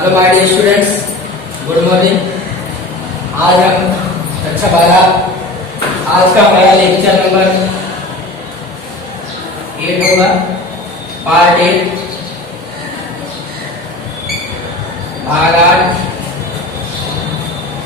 Hello my dear students, good morning. आज हम कक्षा 12 आज का हमारा लेक्चर नंबर 8 होगा, पार्ट 8 भाग 8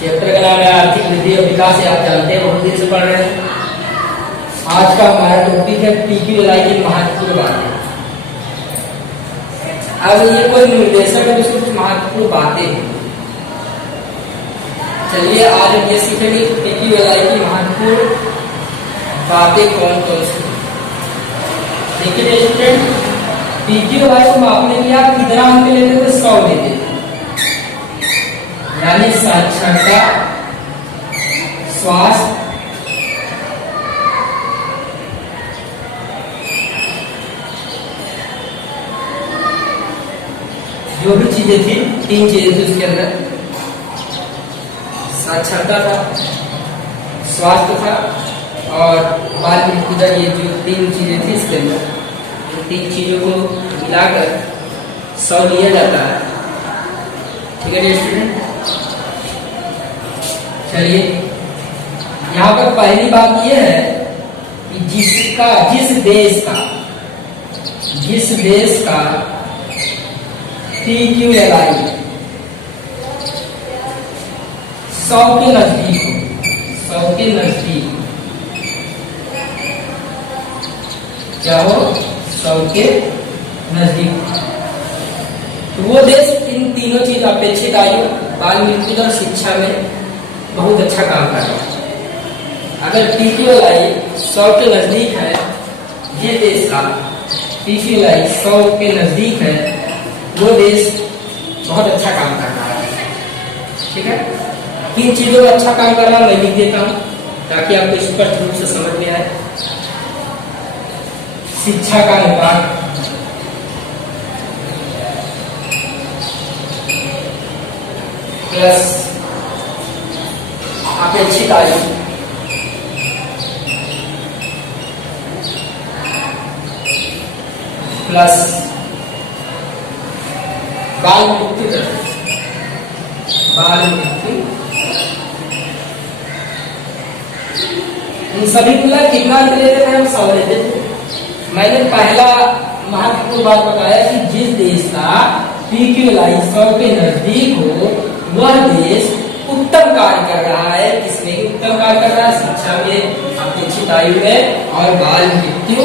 चैप्टर का नाम है आर्थिक वृद्धि और विकास। आप जानते हैं, बहुत दिन से पढ़ रहे हैं। आज का हमारा टॉपिक है PQLI की महत्वपूर्ण बातें। अब ये कोई निर्देशक है जिसमें कुछ महत्वपूर्ण बातें हैं। चलिए आज हम ये सीखेंगे PQLI की महत्वपूर्ण बातें कौन कौन सी। देखिए स्टूडेंट, PQLI को मापने के लिए आप कितना अंक लेते थे? 100 लेते थे। यानी साक्षरता, स्वास्थ्य, जो भी चीजें थी, 3 चीजें थी उसके अंदर। साक्षरता था, स्वास्थ्य था और बाल मृत्यु दर, ये जो 3 चीजें थी इसके अंदर, इन 3 चीजों को मिलाकर 100 लिया जाता है। ठीक है स्टूडेंट, चलिए यहाँ पर पहली बात यह है कि जिस देश का PQLI 100 के नजदीक हो, 100 के नजदीक क्या हो, 100 के नजदीक, तो वो देश इन तीनों चीज अपेक्षित आयु, बाल मृत्यु और शिक्षा में बहुत अच्छा काम कर रहा है। अगर PQLI 100 के नजदीक है, ये देश का PQLI 100 के नजदीक है, वो देश बहुत अच्छा काम कर रहा है। ठीक है, किन चीजों में अच्छा काम कर रहा है मैं लिख देता हूं ताकि आपको स्पष्ट रूप से समझ में आए। शिक्षा का अनुपात, प्लस अपेक्षित आयु, प्लस बाल मृत्यु दर, बाल मृत्यु, इन सभी को कितना अंक लेते थे हम? 100 लेते थे। मैंने पहला महत्वपूर्ण बात बताया कि जिस देश का PQLI 100 के नजदीक हो, वह देश उत्तम कार्य कर रहा है। किसमें उत्तम कार्य कर रहा है? शिक्षा में, अपेक्षित आयु में और बाल मृत्यु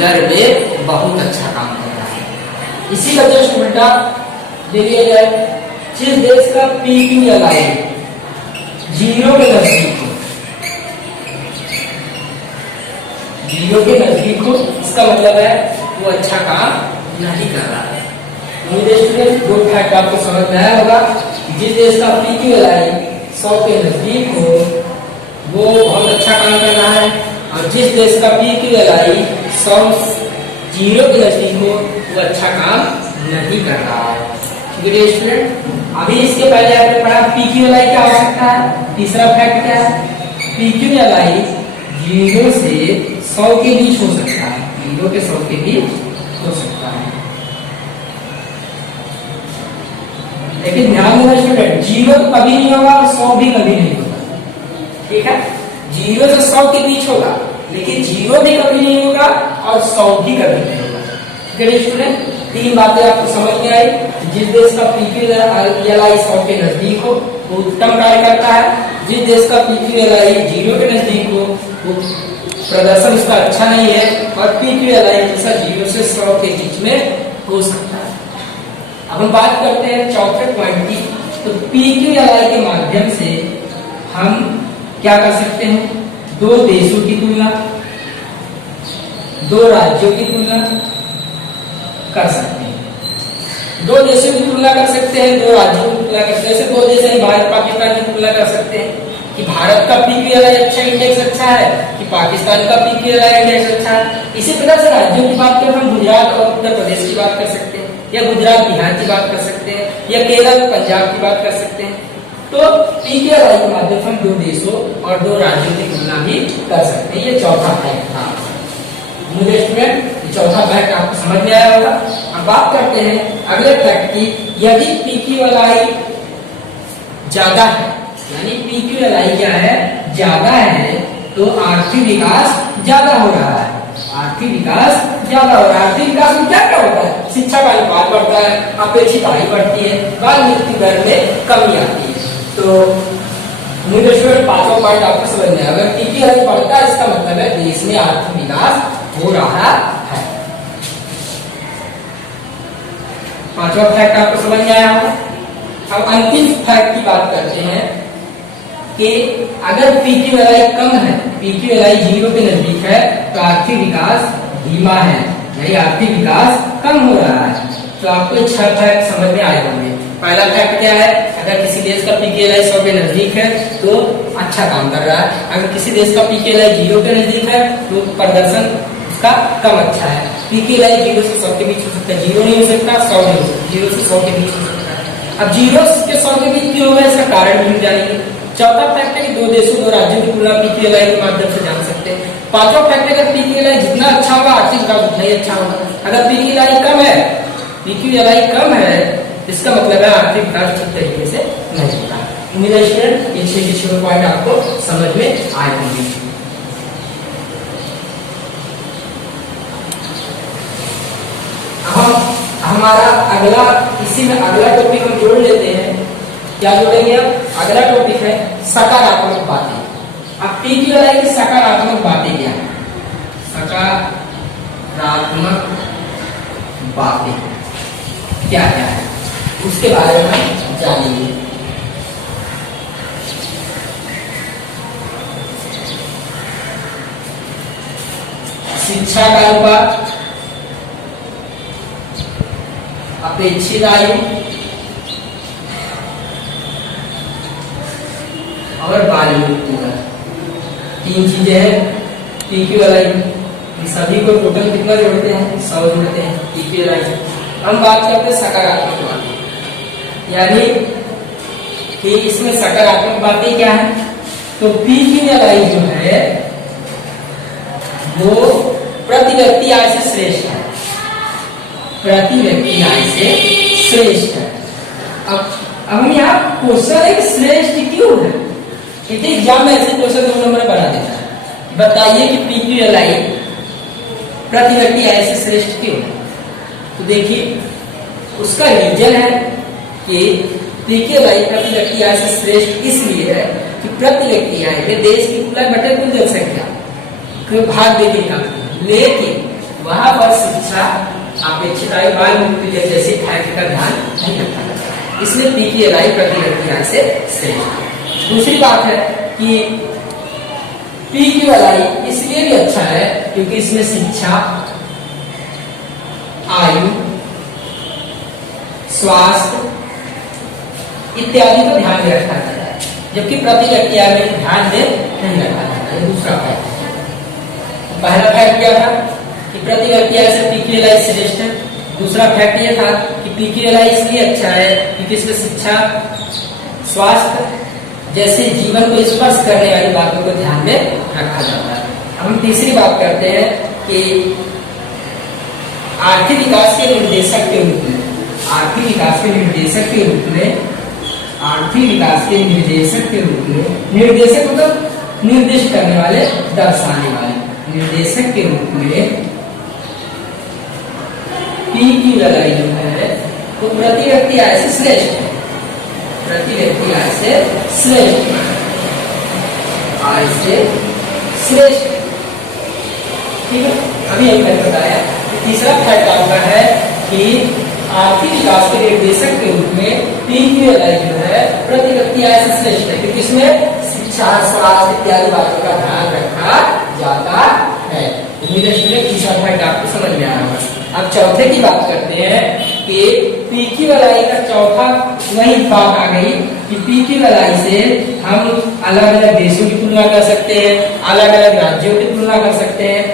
दर में बहुत अच्छा काम कर रहा है। इसी का जस्ट उल्टा देखिए जाए, जिस देश का PQLI 0 के नजदीक हो, 0 के नजदीक हो, इसका मतलब है वो अच्छा काम नहीं कर रहा है। दो फैक्ट आपको समझ में आया होगा। जिस देश का PQLI 100 के नजदीक हो, वो बहुत अच्छा काम कर रहा है, और जिस देश का PQLI 100 0 के नजदीक हो, वो अच्छा काम नहीं कर रहा है। स्टूडेंट, अभी इसके पहले आपने पढ़ा PQLI क्या हो सकता है। तीसरा फैक्ट क्या है? PQLI 0 से 100 के बीच हो सकता है, 0 के 100 के बीच हो सकता है। लेकिन ध्यान देना स्टूडेंट, 0 कभी नहीं होगा और 100 भी कभी नहीं होगा। ठीक है, 0 से 100 के बीच होगा, लेकिन 0 भी कभी नहीं होगा और 100 भी कभी नहीं होगा। ठीक है स्टूडेंट, 3 बातें आपको समझ में आई। जिस देश का PQLI 100 के नजदीक हो, वो उत्तम कार्य करता है। जिस देश का PQLI 0 के नजदीक हो, वो प्रदर्शन उसका अच्छा नहीं है, और PQLI जैसा 0 से 100 के बीच में हो सकता है। अब हम बात करते हैं चौथे पॉइंट की। तो PQLI के माध्यम से हम क्या कर सकते हैं? 2 देशों की तुलना, 2 राज्यों की तुलना कर सकते हैं। 2 देशों की तुलना कर सकते हैं, 2 राज्यों की तुलना कर सकते हैं। जैसे 2 देश हैं, भारत पाकिस्तान की तुलना कर सकते हैं कि भारत का PQLI अच्छा इंडेक्स अच्छा है कि पाकिस्तान का PQLI इंडेक्स अच्छा है। इसी प्रकार से राज्यों की बात करें, हम गुजरात और उत्तर प्रदेश की बात कर सकते हैं, या गुजरात बिहार की बात कर सकते हैं, या केरल पंजाब की बात कर सकते हैं। तो PQLI के माध्यम से हम 2 देशों और 2 राज्यों की तुलना भी कर सकते हैं। ये चौथा फैक्ट था। मुझे स्टूडेंट चौथा फैक्ट आपको समझ में आया होगा। अब बात करते हैं अगले फैक्ट की। यदि पी की एल ज्यादा है, यानी पी की एल क्या है, ज्यादा है, तो आर्थिक विकास ज्यादा हो रहा है। आर्थिक विकास ज्यादा हो रहा है। आर्थिक विकास में क्या क्या होता है, शिक्षा का अनुपात बढ़ता है, अपेक्षित आयु बढ़ती है, बाल मृत्यु दर में कमी आती है। तो पांचवा पॉइंट आपको समझ में, अगर पी की एल बढ़ता है इसका मतलब है देश में आर्थिक विकास हो रहा है। पांचवा फैक्ट आपको समझ में आया होगा। अब अंतिम फैक्ट की बात करते हैं कि अगर पी की एल कम है, पी की एल 0 के नजदीक है, तो आर्थिक विकास धीमा है, यानी आर्थिक विकास कम हो रहा है। तो आपको 6 फैक्ट समझ में आए होंगे। पहला फैक्ट क्या है, अगर किसी देश का पी की एल 100 के नजदीक है तो अच्छा काम कर रहा है। अगर किसी देश का पी की एल 0 के नजदीक है तो प्रदर्शन उसका कम अच्छा है। पी की एल 0 से 100 के बीच हो सकता है, 0 नहीं हो सकता, 100 नहीं हो सकता, 0 से 100 के बीच हो सकता है। अब 0 से 100 के बीच क्यों होगा, इसका कारण भी जानेंगे। चौथा फैक्ट है कि दो देशों, दो राज्यों की तुलना पी की एल के माध्यम से जान सकते हैं। पांचवा फैक्ट है, अगर पी की एल जितना अच्छा होगा आर्थिक विकास उतना ही अच्छा होगा। अगर पी की एल कम है, पी की एल कम है, इसका मतलब है आर्थिक विकास ठीक तरीके से नहीं होता। उम्मीद है स्टूडेंट ये 6 के 6 पॉइंट आपको समझ में आए होंगे। हमारा अगला, इसी में अगला टॉपिक हम जोड़ लेते हैं। क्या जोड़ेंगे अब, अगला टॉपिक है सकारात्मक बातें। अब पी की एल की सकारात्मक बातें क्या है, सकारात्मक बातें क्या क्या है उसके बारे में हम जानेंगे। शिक्षा का अनुपात, अपेक्षित आयु और बाल मृत्यु दर, 3 चीजें हैं पी की एल। सभी को टोटल कितना जोड़ते हैं, 100 जोड़ते हैं पी की एल। हम बात करते हैं सकारात्मक बातें, यानी कि इसमें सकारात्मक बातें क्या है। तो पी की एल जो है वो प्रति व्यक्ति आय से श्रेष्ठ है, प्रति व्यक्ति आय से श्रेष्ठ है। अब हम यहाँ क्वेश्चन है कि श्रेष्ठ क्यों है, क्योंकि एग्जाम में ऐसे क्वेश्चन 2 नंबर बना देता है। बताइए कि पी की एल प्रति व्यक्ति आय से श्रेष्ठ क्यों है। तो देखिए उसका रीजन है कि पी की एल प्रति व्यक्ति आय से श्रेष्ठ इसलिए है कि प्रति व्यक्ति आय में देश की कुल जनसंख्या को भाग देने का, लेकिन वहां पर शिक्षा, अपेक्षित आयु, बाल मृत्यु जैसे फैक्ट का ध्यान नहीं रखा जाता, इसलिए पी की एल प्रति व्यक्ति आय से श्रेष्ठ। दूसरी बात है कि पी की एल इसलिए भी अच्छा है क्योंकि इसमें शिक्षा, आयु, स्वास्थ्य इत्यादि को ध्यान में रखा जाता है, जबकि प्रति व्यक्ति आय में ध्यान में नहीं रखा जाता है। दूसरा फैक्ट, पहला फैक्ट क्या था कि प्रति व्यक्ति आय से पी की एल श्रेष्ठ है। दूसरा फैक्ट ये था कि पी की एल इसलिए अच्छा है क्योंकि इसमें शिक्षा, स्वास्थ्य जैसे जीवन को स्पर्श करने वाली बातों को ध्यान में रखा जाता है। अब हम तीसरी बात करते हैं कि आर्थिक विकास के निर्देशक के रूप में, आर्थिक विकास के निर्देशक के रूप में, आर्थिक विकास के निर्देशक के रूप में, निर्देशक मतलब निर्दिष्ट करने वाले, दर्शाने वाले, निर्देशक के रूप में पी की एल जो है वो प्रति व्यक्ति आय से श्रेष्ठ है, प्रति व्यक्ति आय से श्रेष्ठ, आय से श्रेष्ठ। ठीक है, अभी एक मैंने बताया। तीसरा फैक्ट आपका है कि आर्थिक विकास के निर्देशक के रूप में पी की एल जो है प्रति व्यक्ति आय से श्रेष्ठ है क्योंकि इसमें शिक्षा, स्वास्थ्य इत्यादि बातों का ध्यान रखा जाता है। उम्मीद है तीसरा फैक्ट आपको समझ में आया होगा। अब चौथे की बात करते हैं कि पी की एल का चौथा वही बात आ गई कि पी की एल से हम अलग अलग देशों की तुलना कर सकते हैं, अलग अलग राज्यों की तुलना कर सकते हैं।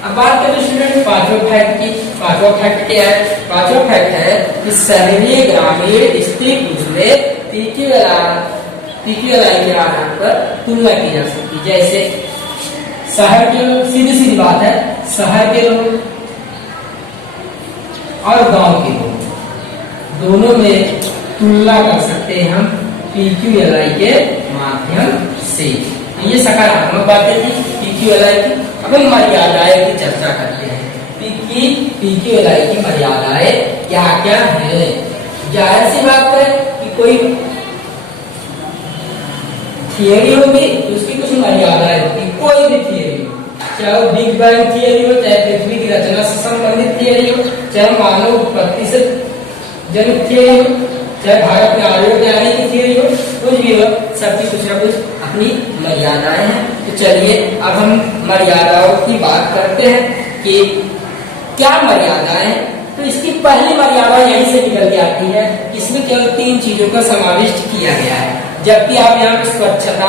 अब बात करें स्टूडेंट पांचवा फैक्ट की। पांचवा फैक्ट क्या है, पांचवा फैक्ट है कि शहरी, ग्रामीण, स्त्री पुरुष में पी की एल के आधार पर तुलना की जा सकती है। जैसे शहर के लोग, सीधी सीधी बात है, शहर के लोग और गांव के लोग दोनों में तुलना कर सकते हैं हम PQLI के माध्यम से। ये सकारात्मक बातें थी PQLI की। अब हम मर्यादाएं की चर्चा करते हैं कि PQLI की मर्यादाएं क्या क्या है। जाहिर सी बात है कि कोई थियरी होगी तो उसकी कुछ मर्यादाएं होगी। कोई भी थियरी हो, चाहे वो बिग बैंग थियरी हो, चाहे पृथ्वी की रचना से संबंधित थियरी हो, चाहे मानव उत्पत्ति से जनित थियरी हो, चाहे भारत में आर्यों के आने की थियरी हो, कुछ भी हो, सबकी कुछ ना कुछ अपनी मर्यादाएं हैं। तो चलिए अब हम मर्यादाओं की बात करते हैं कि क्या मर्यादाएं हैं। तो इसकी पहली मर्यादा यहीं से निकल के आती है, इसमें केवल 3 चीजों का समाविष्ट किया गया है। जबकि आप यहाँ पर स्वच्छता,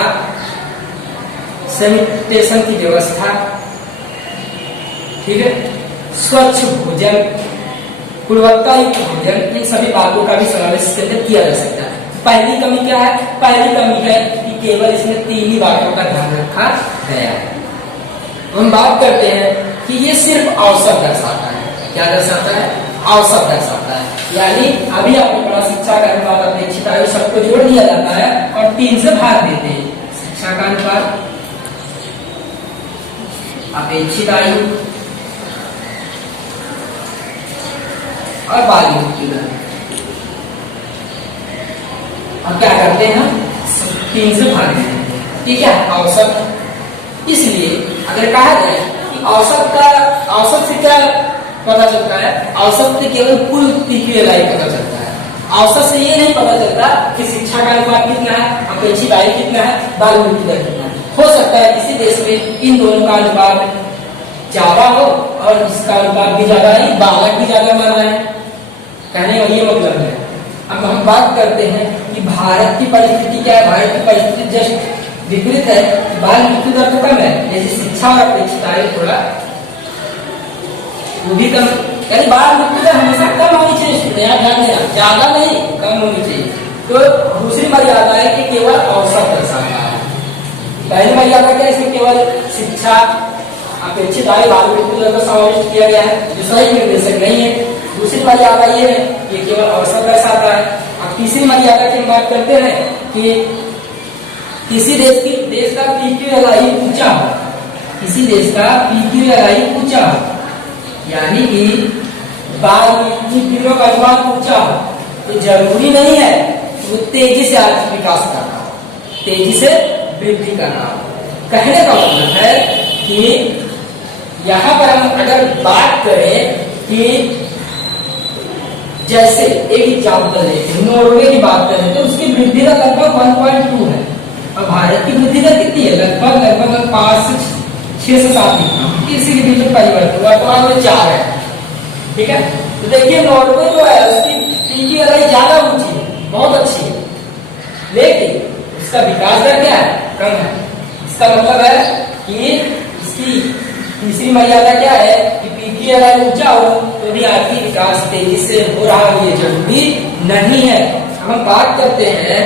सैनिटेशन की व्यवस्था, ठीक है, स्वच्छ भोजन, गुणवत्तायुक्त भोजन, इन सभी बातों का भी समावेश इसके अंदर किया जा सकता है। पहली कमी क्या है? पहली कमी है कि केवल इसमें 3 ही बातों का ध्यान रखा गया है। हम बात करते हैं कि ये सिर्फ औसत दर्शाता है। क्या दर्शाता है? औसत दर्शाता है। यानी अभी आपने पढ़ा शिक्षा का अनुपात अपेक्षित आयु सबको जोड़ दिया जाता है और 3 से भाग देते हैं। शिक्षा का अनुपात, अपेक्षित आयु और बाल मृत्यु दर। अब क्या करते हैं? 3 से भाग देते हैं। ठीक है, औसत। इसलिए अगर कहा जाए कि औसत से क्या पता चलता है? औसत से केवल कुल PQLI पता चलता है। औसत से ये नहीं पता चलता कि शिक्षा का अनुपात कितना है, अपेक्षित आयु कितना है, बाल मृत्यु दर कितना है। हो सकता है किसी देश में इन दोनों का अनुपात ज्यादा हो और इसका अनुपात भी ज्यादा है, बालक भी ज्यादा मर रहे हैं। कहने का ये मतलब है। अब हम बात करते हैं कि भारत की परिस्थिति क्या है। भारत की परिस्थिति जस्ट विपरीत है। बाल मृत्यु दर तो कम है, जैसे शिक्षा और अपेक्षित आयु थोड़ा वो भी कम, यानी बाल मृत्यु दर हमेशा कम होनी चाहिए। ध्यान देना, ज्यादा नहीं, कम होनी चाहिए। तो दूसरी मर्यादा है कि केवल औसत दर्शाता है। पहली मर्यादा क्या है? इसमें केवल शिक्षा, अपेक्षित आयु, बाल मृत्यु दर का समावेश किया गया है, जो सही निर्देशक नहीं है। दूसरी मर्यादा ये है कि केवल औसत दर्शाता है। अब तीसरी मर्यादा की हम बात करते हैं कि किसी देश का PQLI ऊंचा हो, किसी देश का PQLI ऊंचा हो, यानी कि बाल मृत्यु दरों का अनुपात ऊंचा हो, तो जरूरी नहीं है वो तेजी से आर्थिक विकास कर रहा हो, तेजी से वृद्धि कर रहा हो। कहने का मतलब है कि यहाँ पर हम अगर बात करें कि जैसे एक एग्जाम्पल लेते हैं, नॉर्वे की बात करें तो उसकी वृद्धि दर लगभग 1.2 है और भारत की वृद्धि दर कितनी है? लगभग 5 से 6 से 7 इसी के बीच में परिवर्तन वर्तमान में 4 है। ठीक है, तो देखिए नॉर्वे जो है उसकी PQLI ज्यादा ऊंची है, बहुत अच्छी है, लेकिन उसका विकास दर क्या है? कम है। इसका मतलब है कि इसकी तीसरी मर्यादा क्या है कि PQLI ऊंचा हो तो भी आर्थिक विकास तेजी से हो रहा हो, ये जरूरी नहीं है। हम बात करते हैं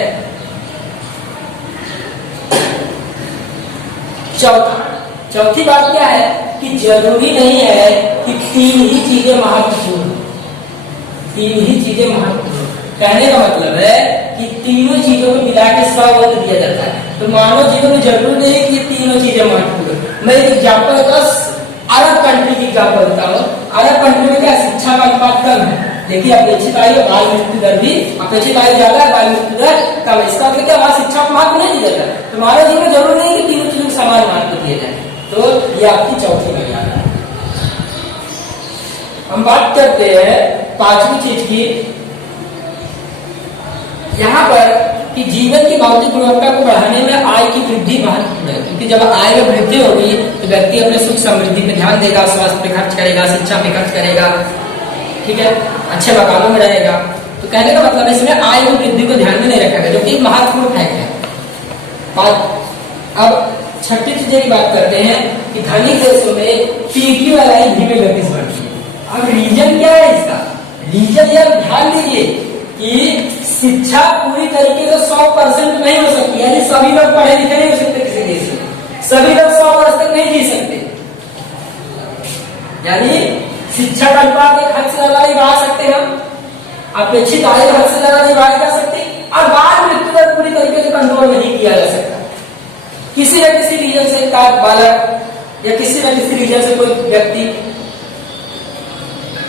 चौथी बात क्या है कि जरूरी नहीं है कि 3 ही चीजें महत्वपूर्ण। 3 ही चीजें महत्वपूर्ण कहने का मतलब है कि तीनों चीजों को मिला के 100 अंक दिया जाता है। तो मानव जीवन में जरूरी नहीं है कि ये तीनों चीजें महत्वपूर्ण। मैं एग्जाम्पल 10 अरब कंट्री की एग्जाम्पल देता हूँ। अरब कंट्री में क्या शिक्षा का अनुपात कम है, देखिए अपेक्षित आयु, बाल मृत्यु दर भी, अपेक्षित आयु ज्यादा है, बाल मृत्यु दर कम है। इसका मतलब क्या? वहां शिक्षा को महत्व नहीं दिया जाता। तो मानव जीवन में जरूरी नहीं कि तीनों चीजों को समान महत्व दिया जाए। तो ये आपकी चौथी मर्यादा है। हम बात करते हैं 5वीं चीज की, यहाँ पर कि जीवन की भौतिक गुणवत्ता को बढ़ाने में आय की वृद्धि महत्वपूर्ण है। क्योंकि जब आय में वृद्धि होगी तो व्यक्ति अपने सुख समृद्धि पे ध्यान देगा, स्वास्थ्य पे खर्च करेगा, शिक्षा पे खर्च करेगा, ठीक है, अच्छे मकानों में रहेगा। तो कहने का मतलब इसमें आय में वृद्धि को ध्यान में नहीं रखा गया, जो कि महत्वपूर्ण फैक्ट है। अब 6ठी चीज की बात करते हैं कि धनिक देशों में PQLI धीमे गति से बढ़ती है। अब रीजन क्या है इसका? रीजन यह ध्यान दीजिए कि शिक्षा पूरी तरीके से 100% नहीं हो सकती, यानी सभी लोग पढ़े लिखे नहीं हो सकते किसी देश में, सभी लोग 100 वर्ष तक नहीं जी सकते, यानी शिक्षा का अनुपात 1 हद से ज्यादा ही बढ़ा सकते हैं हम। अपेक्षित आयु हद से ज्यादा नहीं बढ़ाई जा सकती और बाल मृत्यु दर पूरी तरीके से कंट्रोल नहीं किया जा सकता। किसी न किसी रीजन से का बालक या किसी न किसी रीजन से कोई व्यक्ति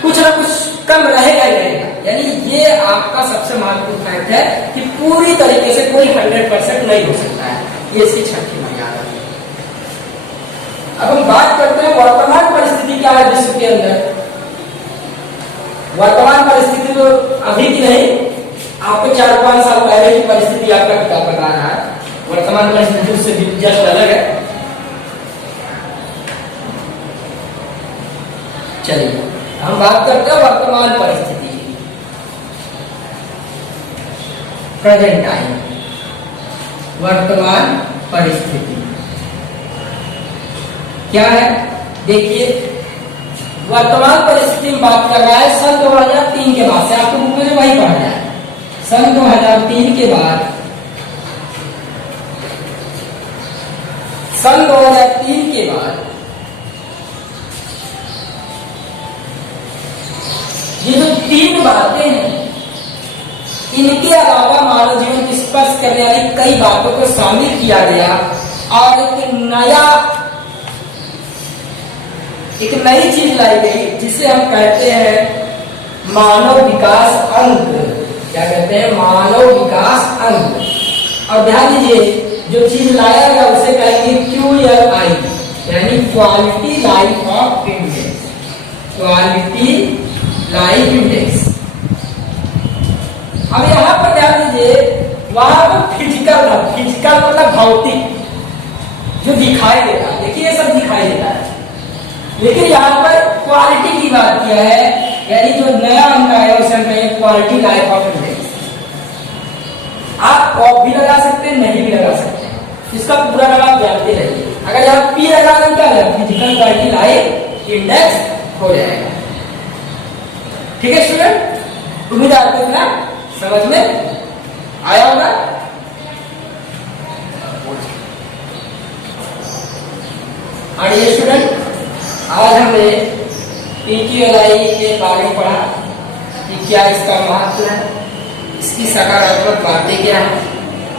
कुछ ना कुछ कम रहेगा ही रहेगा। यानी ये आपका सबसे महत्वपूर्ण फैक्ट है कि पूरी तरीके से कोई 100% नहीं हो सकता है। ये इसकी छठी मर्यादा है। अब हम बात करते हैं वर्तमान परिस्थिति क्या है विश्व के अंदर। वर्तमान परिस्थिति तो अभी की नहीं, आपको 4-5 साल पहले की परिस्थिति आपका किताब बता रहा है। वर्तमान परिस्थिति उससे जस्ट अलग है। चलिए हम बात करते हैं वर्तमान परिस्थिति, प्रेजेंट टाइम, वर्तमान परिस्थिति क्या है। देखिए वर्तमान परिस्थिति में बात कर रहा है सन 2003 के बाद से, आपको बुक में जो वही पढ़ा जाए। सन 2003 के बाद, सन 2003 के बाद ये जो 3 बातें हैं, इनके अलावा मानव जीवन को स्पर्श करने वाली कई बातों को शामिल किया गया और एक नई चीज लाई गई जिसे हम कहते हैं मानव विकास अंक। क्या कहते हैं? मानव विकास अंक। और ध्यान दीजिए जो चीज लाया गया उसे कहेंगे QLI, यानी quality life of index. Quality life index. अब यहां पर ध्यान दीजिए, वहां पर फिजिकल था, फिजिकल मतलब भौतिक, जो दिखाई देता है। देखिए ये सब दिखाई देता है, लेकिन यहाँ पर क्वालिटी की बात किया है, यानी जो नया अंक आया उसे हम कहेंगे क्वालिटी लाइफ ऑफ इंडेक्स। आप ऑफ भी लगा सकते हैं, नहीं भी लगा सकते हैं, इसका पूरा नाम आप जानते रहिए। अगर यहाँ पी लगा दें क्या है, फिजिकल क्वालिटी लाइफ इंडेक्स हो जाएगा। ठीक है स्टूडेंट, उम्मीद आपको इतना समझ में आया होगा। और ये स्टूडेंट आज हमने PQLI के बारे में पढ़ा कि क्या इसका महत्व है, इसकी सकारात्मक बातें क्या है।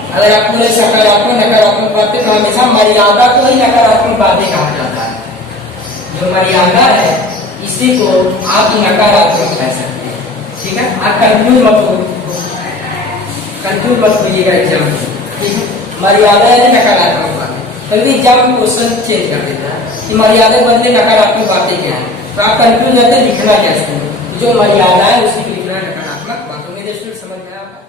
अगर आप पूरे सकारात्मक नकारात्मक बातें, तो हमेशा मर्यादा को ही नकारात्मक बातें कहा जाता है। जो मर्यादा है इसी को आप नकारात्मक कह सकते हैं। ठीक है, आप कंफ्यूज मत होइएगा एग्जाम में। ठीक है, मर्यादा है नकारात्मक बातें, कभी एग्जाम में क्वेश्चन चेंज कर देता है कि मर्यादा बदले नकारात्मक बातें क्या है, तो आप कंफ्यूज रहते हैं लिखना क्या है। जो मर्यादा है उसी को लिखना है नकारात्मक बातों में। समझ में आया?